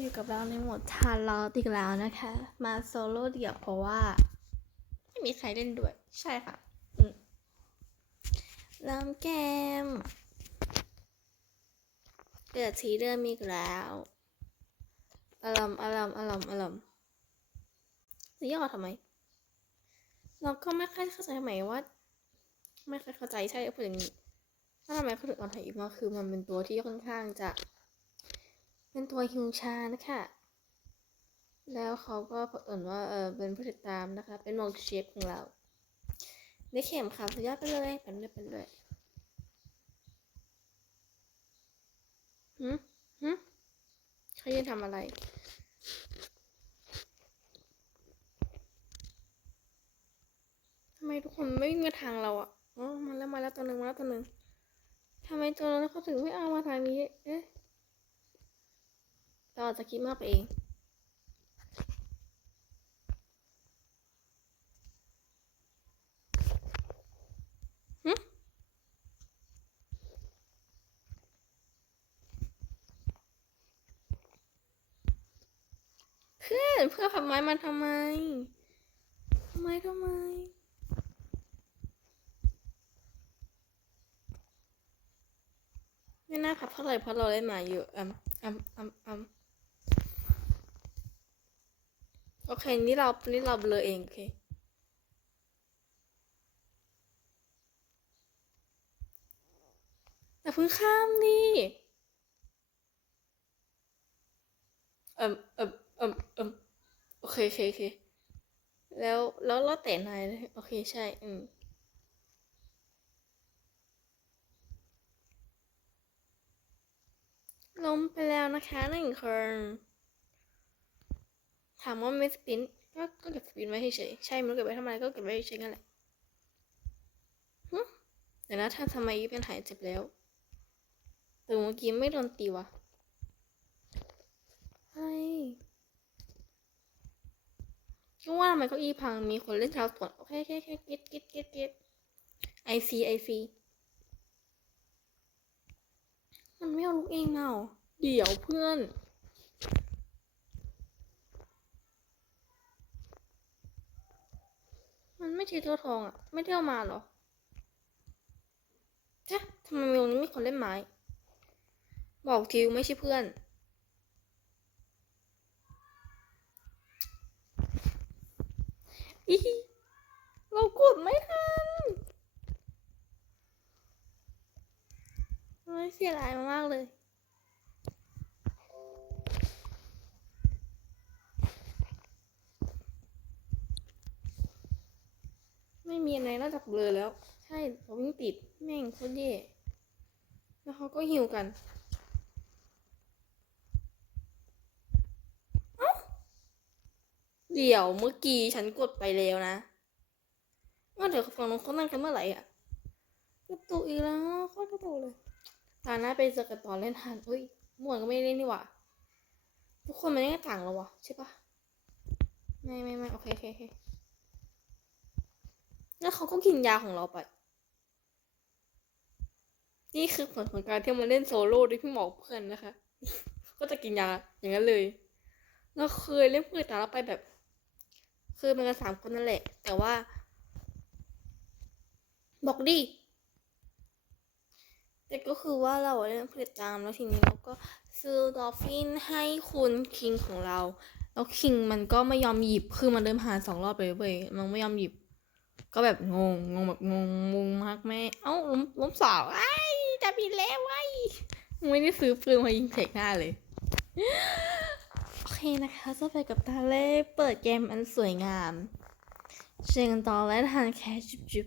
อยู่กับเราในโหมดทานลอติกแล้วนะคะ มาโซโล่เดี่ยวเพราะว่า ไม่มีใครเล่นด้วย ใช่ค่ะอืมเริ่มเกม เกิดทีเริ่มอีกแล้วอารมณ์อารมณ์อารมณ์อารมณ์จะย่อทำไม เราก็ไม่ค่อยเข้าใจทำไมว่า ไม่ค่อยเข้าใจใช่พูดอย่างนี้ถ้าทำไมเขาถึงเอาไทยอีกมาคือมันเป็นตัวที่ค่อนข้างจะ เป็นตัวฮิวชานะคะ แล้วเขาก็เผอิญว่าเออเป็นผู้ติดตามนะคะ เป็นมองเชฟของเรา ได้เข็มค่ะสุดยอดไปเลยเป็นเลยเป็นเลยหืมหืมเขายืนทำอะไรทำไมทุกคนไม่วิ่งมาทางเราอะอ๋อมาแล้วมาแล้วตัวหนึ่งมาแล้วตัวหนึ่งทำไมตัวนั้นเขาถึงไม่เอามาทางนี้ เอ๊ะ เราจะคิดมากไปเอง เพื่อนเพื่อนพับไม้มันทำไม ทำไมทำไมไม่น่าพับเท่าไหร่เพราะเราเล่นมาเยอะอืมอืมอืมอืม โอเค นี่เรา นี่เราเบลอเอง โอเค แต่เพิ่งข้ามดิเอิมเอิมเอิมเอิมโอเคโอเคโอเค แล้ว แล้วเราเตะนายเลยโอเค ใช่ อืมล้มไปแล้วนะคะหนึ่งคน ถามว่าไม่สปินก็เก็บสปินไว้เฉยใช่ไมันเก็บไว้ทำไมก็เก็บไว้เฉยนั่นแหละเดี๋ยวนะถ้าทำไมเป็นหายเจ็บแล้วแต่เมื่อกี้ไม่โดนตีวะอะไรก็ว่าทำไมเก้าอี้พังมีคนเล่นเท้าสวนโอเคโอเคโอเคเก็ตเก็ตเก็ตเก็ตไอซีไอซีมันไม่เอาลูกเองมาเหรอเดี๋ยวเพื่อน มัน ไม่ใช่ตัวทองอะ ไม่ได้เอามาหรอเจ๊ะทำไมมีตรงนี้มีคนเล่นไม้ บอกทิวไม่ใช่เพื่อน อีเรากดไม่ทันโอ้ยเสียดายมากเลย ไม่มีอะไรนอกจากเบลอแล้ว ใช่เราวิ่งติดแม่งโคตรเย่แล้วเขาก็หิวกันเดี๋ยวเมื่อกี้ฉันกดไปแล้วนะว่าเดี๋ยวฝั่งนู้นเขานั่งกันเมื่อไหร่อะกระตุกอีกแล้วโคตรกระตุกเลยตาหน้าไปเจอกันตอนเล่นทันเฮ้ยม่วนก็ไม่เล่นนี่หว่าทุกคนมันไม่ต่างแล้ววะใช่ปะไม่ไม่ไม่โอเคโอเค แล้วเขาก็กินยาของเราไป นี่คือผลของการที่มาเล่นโซโล่ด้วยพี่หมอเพื่อนนะคะ ก็จะกินยาอย่างนั้นเลยเราเคยเล่นเพื่อนแต่เราไปแบบเคยมันกันสามคนนั่นแหละ แต่ว่า บอกดิแต่ก็คือว่าเราเล่นเพื่อนตามแล้วทีนี้เราก็ซื้อดอฟฟินให้คุณคิงของเรา แล้วคิงมันก็ไม่ยอมหยิบคือมันเดินผ่านสองรอบไปเว้ยมันไม่ยอมหยิบ ก็แบบงงงงแบบงงงงมากแม่ เอ้าล้มล้มสาวไอ้ยจะบินแล้วไว้ยไม่ได้ซื้อปืนมายิงเทกหน้าเลย โอเคนะคะจะไปกับตาเล่เปิดเกมอันสวยงามเชิญกันต่อและทานแคชจุบจุบ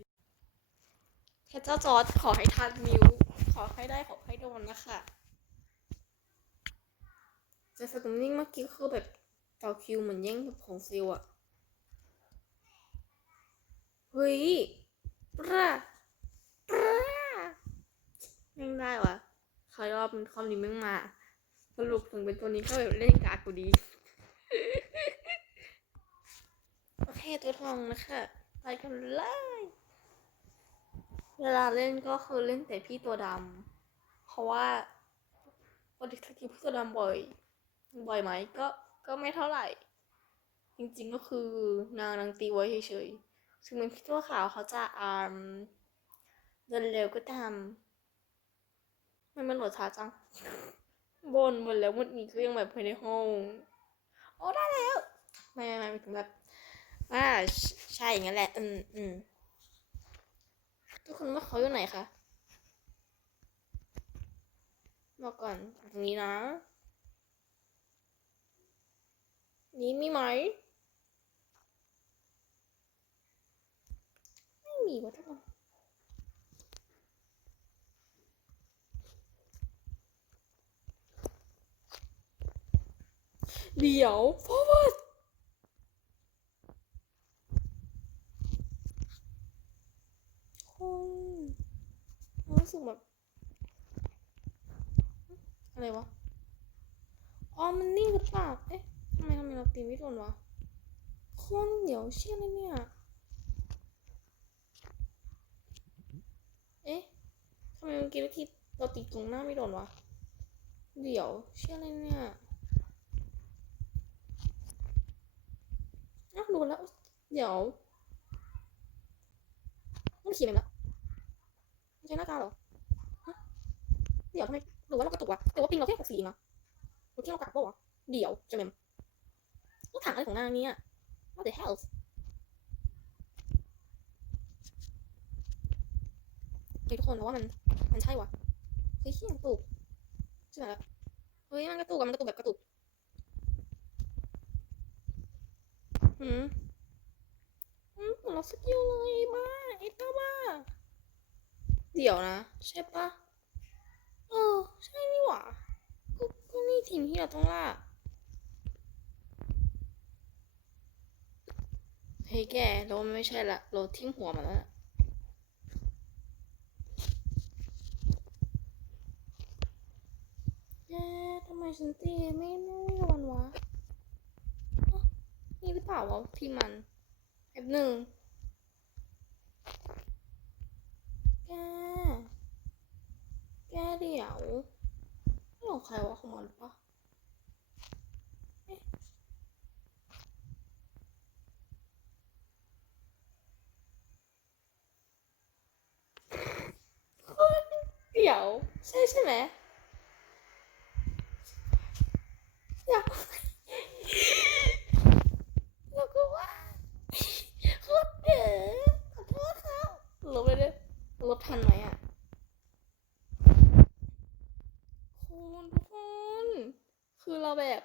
แค่เจ้าจอร์ดขอให้ทานมิว ขอให้ได้ขอให้โดนนะคะแต่สตุมนิ่งเมื่อกี้คือแบบต่อคิวเหมือนแย่งของซิลอะ ฮ้ยปราปราแม่งได้วะใครรอบมันคอมนี้ม่งมา สรุปถึงเป็นตัวนี้ก็แบบเล่นกากกูดี โอเคตัวทองนะคะไปกันเลย เวลาเล่นก็คือเล่นแต่พี่ตัวดำ เพราะว่าปกติสกิลพี่ตัวดำบ่อย บ่อยไหมก็ก็ไม่เท่าไหร่ จริงๆก็คือนางนางตีไว้เฉยๆ ถึงแม้พี่ตัวขาวเขาจะอ่าเดินเร็วก็ตามมันมันโหลดช้าจังบนบนแล้วมันอีกก็ยังแบบภายในห้อง โอ้ได้แล้ว ไม่ไม่ไม่ถึงแบบอ่าใช่ใช่อย่างนั้นแหละ อืมอืมทุกคนว่าเขาอยู่ไหนคะบอกก่อนตรงนี้นะ นี้มีไหม มีวะทุกคนเดี๋ยว forward คนรู้สึกแบบอะไรวะ อ๋อ มันนิ่งหรือเปล่า เอ๊ะทำไมทำไมเราตีไม่โดนวะ คนเดี๋ยวเชี่ยอะไรเนี่ย เอ๊ะ ทำไมเมื่อกี้เราตีเราตีตรงหน้าไม่โดนวะ เดี๋ยวเชี่ยอะไรเนี่ยอ้าวรู้แล้ว เดี๋ยวต้องเขียแล้วไม่ใช่หน้ากาเหรอเดี๋ยวทำไมหรือว่าเรากระตุกวะแต่ว่าปิงเราแค่หกสี่เองนะเมื่อกี้เรากลับปะวะเดี๋ยวจะเมมต้องถามอะไรของนางเนี่ย what the hell เฮ้ยทุกคนเราว่ามัน มันใช่วะเฮ้ยเฮียกระตุกใช่ไหมล่ะเฮ้ยมันกระตุกอะมันกระตุกแบบกระตุกหืมอืมเหมือนเราสกิลเลยบ้าไอ้ตาบ้า เดี๋ยวนะ ใช่ปะเออ ใช่นี่หว่าก็ก็นี่ทีมที่เราต้องล่าเฮ้ยแกเราไม่ใช่ละเราทิ่มหัวมันแล้วน่ะแกทำไม ฉันตีไม่ไม่โดนวะนี่หรือเปล่าวะที่มันแป๊บหนึ่งแกแกเดี๋ยวนี่ของใครวะของมันปะเดี๋ยว ใช่ใช่ไหม เดี๋ยวเราก็ว่าโคตรเก๋ขอโทษครับลบไปเลยลบทันไหมอะคุณทุกคน คือเราแบบ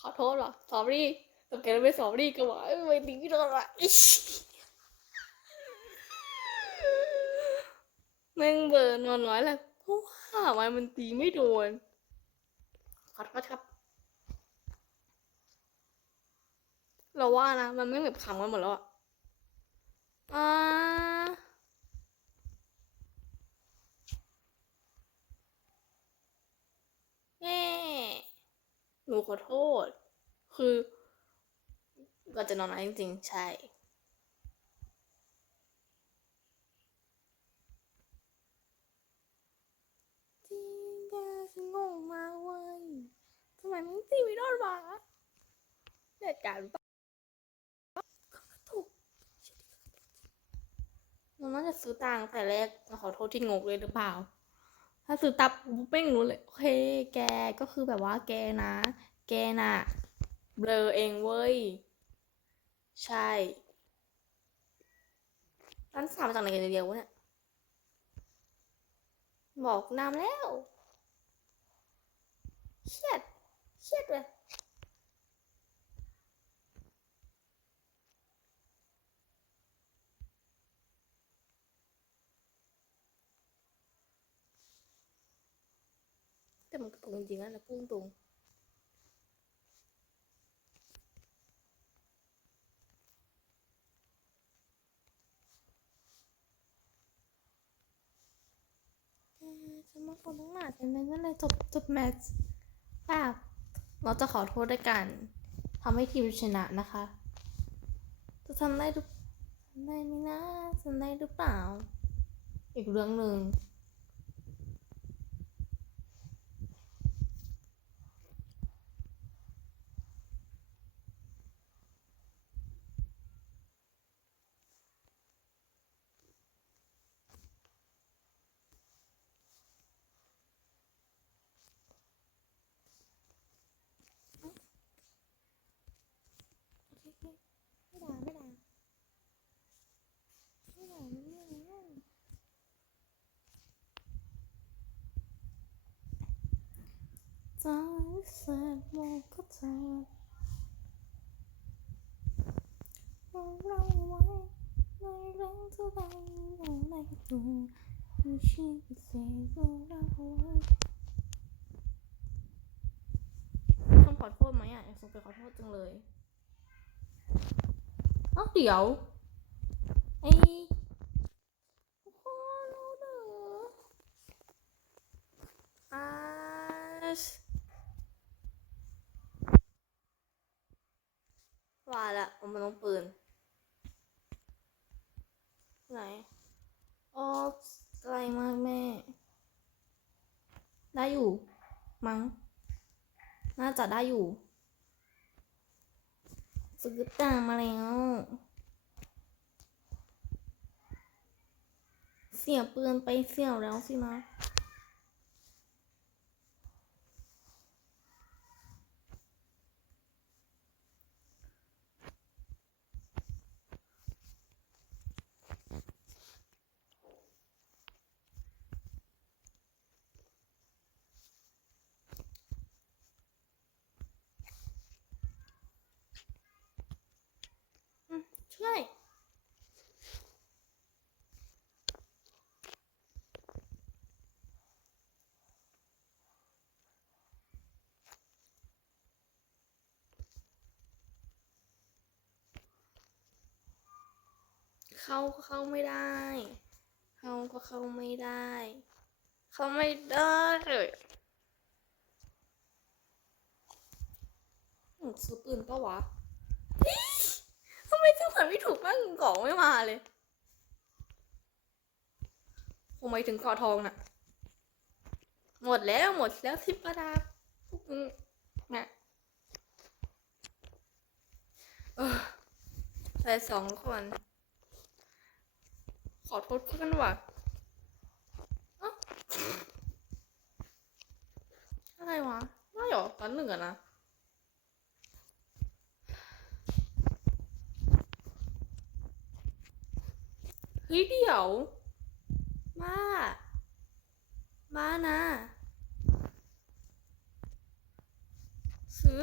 ขอโทษเหรอสอรี่แต่แกไม่สอรี่ก็ว่าไม่ดีไม่โดนว่ะแม่งเบิร์นนอนน้อยแหละเพราะว่าไม้มันตีไม่โดนขอโทษครับ เราว่านะ มันไม่แบบขำกันหมดแล้วอะอ่าแง่หนูขอโทษ คือ ก็จะนอนน้อยจริง ๆ ใช่จริงแกฉันงงมากเว้ยทำไมมึงตีไม่โดวะเด็ดการปะก็กระตุก เราน่าจะซื้อตังแต่แรกขอโทษที่งกเลยหรือเปล่า ถ้าซื้อตับปุ๊บเป้งรู้เลยโอเค แกก็คือแบบว่าแกนะ แกน่ะเบลอเองเว้ย ใช่ร้านสามจากไหนกันเดียววะเนี่ยบอกนามแล้วเครียดเครียดเลย มันกระตุกจริงๆนะนะพุ่งตรงเอ๊ะจะมาคนต้องหนาใช่ไหมนั่นเลยจบจบแมตช์แบบเราจะขอโทษด้วยกันทำให้ทีมชนะนะคะ จะทำได้หรือทำได้ไหมนะทำได้หรือเปล่า อีกเรื่องหนึ่ง ไม่ด่าไม่ด่าไม่ด่ามันเรื่องง่ายตาแสบมองก็เธมองเราไว้ในเรื่องเท่าไรมองในตัวมีชีวิเสียงเราไว้องขอโทษไหมอะอยาส่งไปขอโทษจังเลย อ้าเดี๋ยวไอ้พ่อเราเด้ออาชว่าละผมมันต้องปืน ไหนอ๋อไกลมากแม่ ได้อยู่ มั้ง น่าจะได้อยู่ ซื้อตามมาแล้ว เสียปืนไปเสียวแล้วสินะ เข้าก็เข้าไม่ได้ เข้าก็เข้าไม่ได้ เข้าไม่ได้เลยหนูซื้อปืนปะวะอิ๊ยทำไมซื้อผ่านไม่ถูกบ้างกล่องไม่มาเลยคงไม่ถึงเกาะทองน่ะ หมดแล้วหมดแล้วสิบกระดาษพวกมึงน่ะเออใส่สองคน ขอโทษเพื่อนว่ะเอ้าอะไรวะได้เหรอตอนหนึ่งอะนะเฮ้ยเดี๋ยวบ้าบ้านะ ซื้อ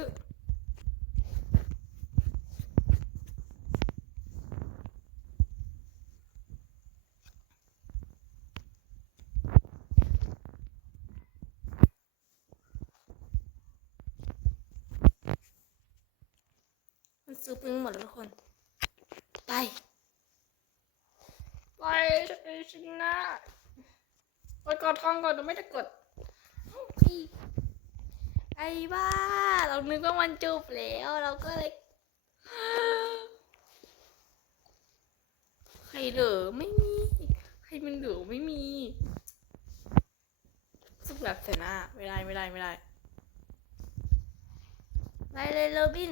ซื้อปืนหมดแล้วทุกคน ไป ไปจะไปชนะกดกดทองก่อนเราไม่ได้กดพี่ไอ้บ้า เรานึกว่ามันจบแล้ว เราก็เลยใครเหลือไม่มี ใครมันเหลือไม่มีสุดแบบเสนาไม่ได้ไม่ได้ไม่ได้ไปเลยโรบิน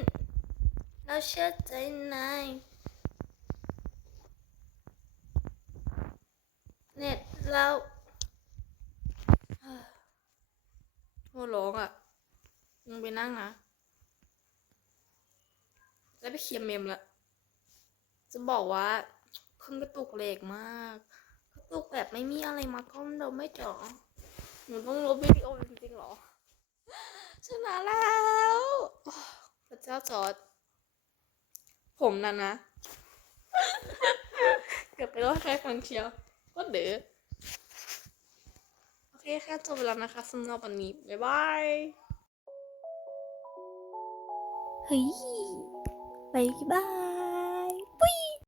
เราเชื่อใจนายเน็ตเราโอ้ร้องอะมึงไปนั่งนะแล้ไปเคลียร์เมมละ จะบอกว่าเพิ่งกระตุกเหล็กมากกระตุกแบบไม่มีอะไรมาก้มเราไม่จ่อหนูต้องลบวิดีโอจริงๆหรอ ชนะแล้ว พระเจ้าจอด ผมนั่นนะ เกือบไปรอดใครฟังเชียวก็เดือโอเคค่ะจบแล้วนะคะสำหรับวันนี้ บ๊ายบายเฮ้ยบ๊ายบาย